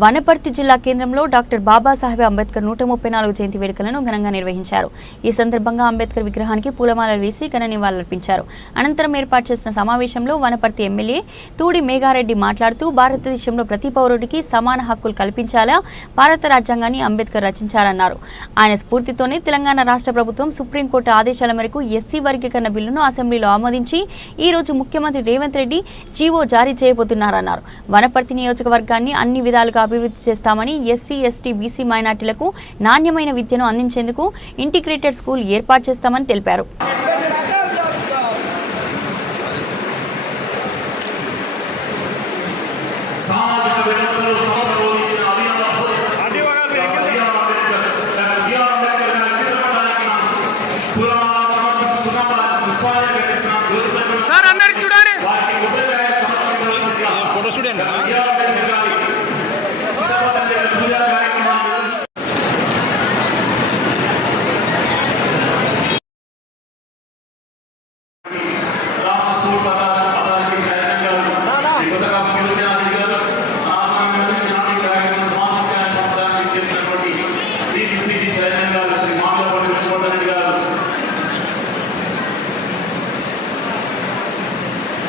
వనపర్తి జిల్లా కేంద్రంలో డాక్టర్ బాబాసాహెబ్ అంబేద్కర్ 134 జయంతి వేడుకలను ఘనంగా నిర్వహించారు. ఈ సందర్భంగా అంబేద్కర్ విగ్రహానికి పూలమాలలు వేసి ఘన నివాళులర్పించారు. అనంతరం ఏర్పాటు చేసిన సమావేశంలో వనపర్తి ఎమ్మెల్యే తూడి మేఘారెడ్డి మాట్లాడుతూ భారతదేశంలో ప్రతి పౌరుడికి సమాన హక్కులు కల్పించాలా, భారత రాజ్యాంగాన్ని అంబేద్కర్ రచించారన్నారు. ఆయన స్ఫూర్తితోనే తెలంగాణ రాష్ట్ర ప్రభుత్వం సుప్రీంకోర్టు ఆదేశాల మేరకు ఎస్సీ వర్గీకరణ బిల్లును అసెంబ్లీలో ఆమోదించి ఈ రోజు ముఖ్యమంత్రి రేవంత్ రెడ్డి జీవో జారీ చేయబోతున్నారన్నారు. వనపర్తి నియోజకవర్గాన్ని అన్ని విధాలుగా అభివృద్ధి చేస్తామని, ఎస్సీ, ఎస్టీ, బీసీ మైనార్టీలకు నాణ్యమైన విద్యను అందించేందుకు ఇంటిగ్రేటెడ్ స్కూల్ ఏర్పాటు చేస్తామని తెలిపారు. సార్ అందరికి చూడండి ఫోటో స్టూడెంట్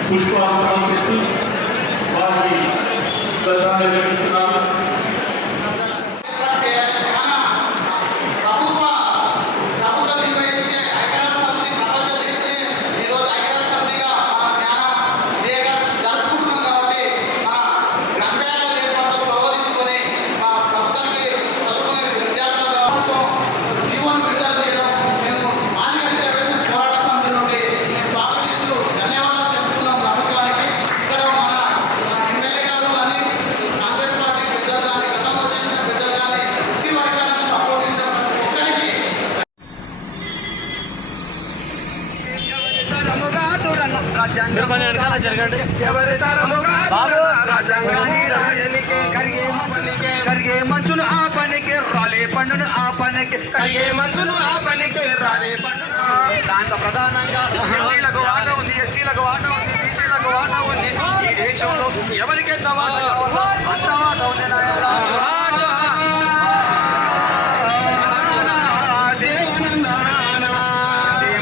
పుష్పాలు సమర్పిస్తూ వారికి శ్రద్ధాంజలి ఘటిస్తున్నారు. కరిగే మంచును ఆ పనికి రాలే పండును ఆ పనికి కరిగే మంచును ఆ పనికి రాలే పండును. దాంట్లో ప్రధానంగా ఎస్టీలకు వాట ఉంది, ఎస్టీలకు వాట ఉంది, బీసీలకు వాట ఉంది. ఈ దేశంలో ఎవరికి ఎంత వాట అంత వాట ఉంది.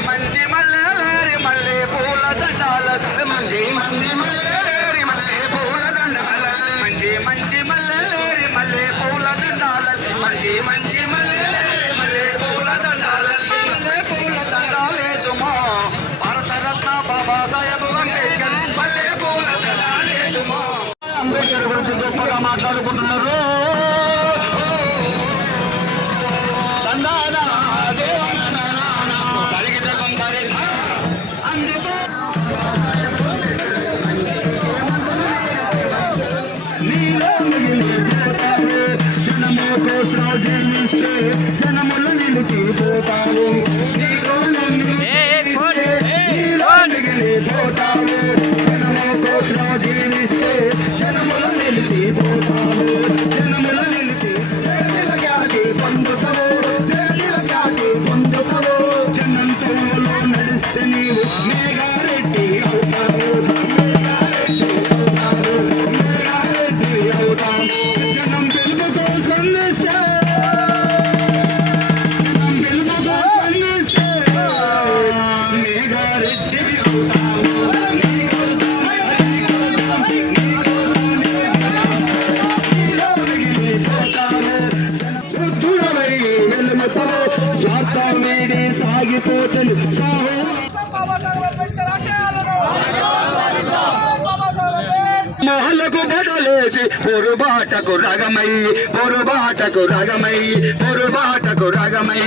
మంచి మల్లె మల్లె పూల దండాల మంచి మంచి మల్లె పూల దండాల మంచి మల్లె మల్లె పూల దండాల మంచి మంచి మల్లె పూల దండాల పూల దండాలే తుమో భారతరత్న బాబాసాహెబ్ అంబేద్కర్ మల్లె పూల దండాలే తుమో. అంబేద్కర్ గురించి గొప్పగా మాట్లాడుకుంటున్నారు. జనముల నిలిచిపోతావు, జనము కోసం జీవిస్తే జనముల నిలిచిపోతావు, జనముల నిలిచి జయతిలకాకి పొందుతావు, జయతిలకాకి పొందుతావు. జనంతో నడిస్తే నీవు మేఘారెడ్డి అవుతావు, మేఘారెడ్డి అవుతావు, మేఘారెడ్డి అవుతావు. జనం పిలుపుతో స్పందిస్తే సాగిపోతుంది మొహలకు బడలేసి పొరుబాటకు రగమై పొరుబాటకు రగమై పొరుబాటకు రగమై.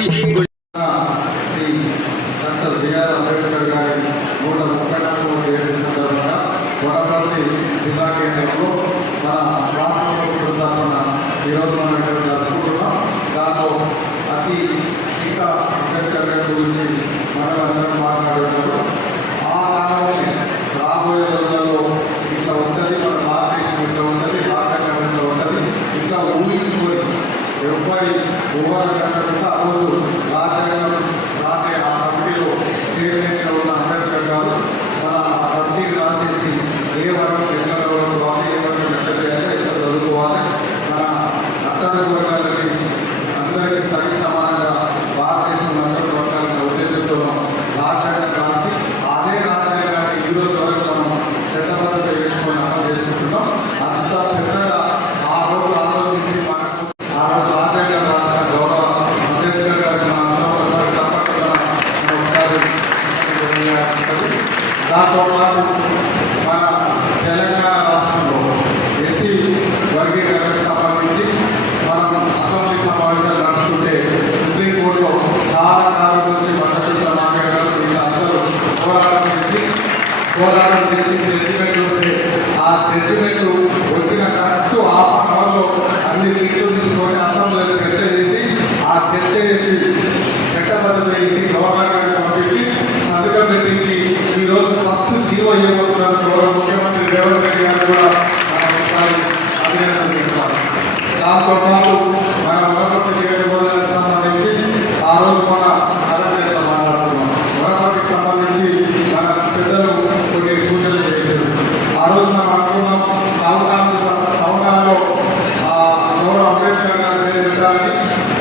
శ్రీ డాక్టర్ బిఆర్ అంబేద్కర్ గారి 134వ జయంతి సందర్భంగా వనపర్తి జిల్లా కేంద్రంలో మన రాష్ట్ర ప్రభుత్వం తరఫున ఈరోజు మనం ఇక్కడ జరుపుకుంటున్నాం. దాంట్లో అతి ఇంకా అంబేద్కర్ గారి గురించి మనమందరం మాట్లాడుతున్నారు. ఆ కాలంలో రాబోయే రోజుల్లో ఇట్లా ఉంటుంది, మన భారతదేశం ఇట్లా ఉంటుంది, రాజ్యాంగం ఇట్లా ఉంటుంది, ఇట్లా ఊహించుకొని ఎవరి కట్టకుండా ఆ రోజు రాజ్యాంగం రాసే ఆ కమిటీలో చైర్మన్గా ఉన్న అంబేద్కర్ గారు మన కమిటీకి రాసేసి ఏ వర్గం ఎక్కడ వాళ్ళు ఏ వర్గం ఎక్కడ చేయాలి, ఎక్కడ చదువుకోవాలి, మన దాంతో పాటు మన వనపర్తి నియోజకవర్గానికి సంబంధించి ఆ రోజు మన కలెక్టరేట్లో మాట్లాడుతున్నాం. వనపర్తికి సంబంధించి మన పెద్దలు కొన్ని సూచనలు చేశారు. ఆ రోజు మనం అనుకున్నాం టౌన్లో గౌరవ అంబేద్కర్ గారి పేరు పెట్టాలని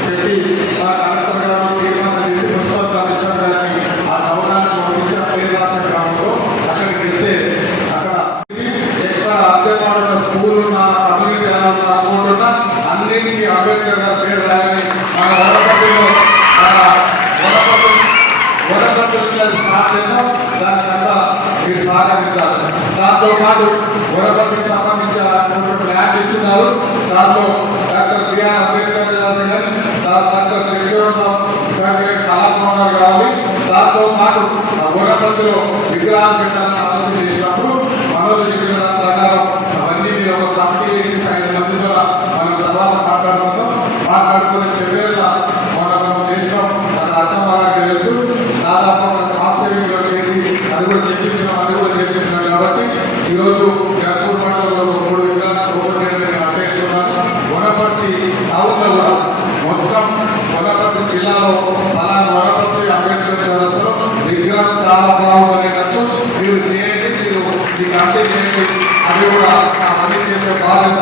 పెట్టి మన కలెక్టర్ గారు తీర్మానం చేసి మున్సిపల్ కమిషనర్ గారిని ఆ టౌనాన్ని పంపించి ఆ పేరు రాసిన గ్రామంలో అక్కడికి వెళ్తే అక్కడ ఎక్కడ అద్దెపాడున్న స్కూల్ ఉన్న కమ్యూనిటీ అనుకుంటున్నా అన్నింటికీ అంబేద్కర్ గారి పేరు రాయాలని మన వనపర్తిలో స్టార్ట్ చేద్దాం. దానికంతా మీరు సహకరించాలి. దాంతో పాటు వనపర్తికి సంబంధించి ప్లాన్ ఇచ్చున్నారు. దాంట్లో డాక్టర్ బిఆర్ అంబేద్కర్ గారు కానీ డాక్టర్ జగజీవన్ కళాభవనాలు కావాలి. దాంతో పాటు వనపర్తిలో విగ్రహాలు పెట్టాలని ఆలోచన చేసినప్పుడు మనోజ్ చెప్పిన దాని ప్రకారం అవన్నీ మీరు ఒక కమిటీ చేసి 5 మంది ద్వారా మనం తర్వాత మాట్లాడుకునే ఫిబ్రవరిలో మనం చేసినాం. అది అర్థమయ్యాక తెలుసు. దాదాపు మన కాన్స్టిట్యూన్సీలో చేసి అది కూడా చేసేసినాం కాబట్టి ఈరోజు జగపూర్ మండలంలో 3 విగ్రహాలు అట్టేస్తున్నాను. వనపర్తి టౌన్లో కూడా మొత్తం వనపర్తి జిల్లాలో వనపర్తి అంబేద్కర్ సదస్సులో విగ్రహం చాలా బాగుండేటట్టు మీరు చేయండి. మీరు మీకు అంటే చేయండి. అది కూడా అవన్నీ చేసే బాధ్యత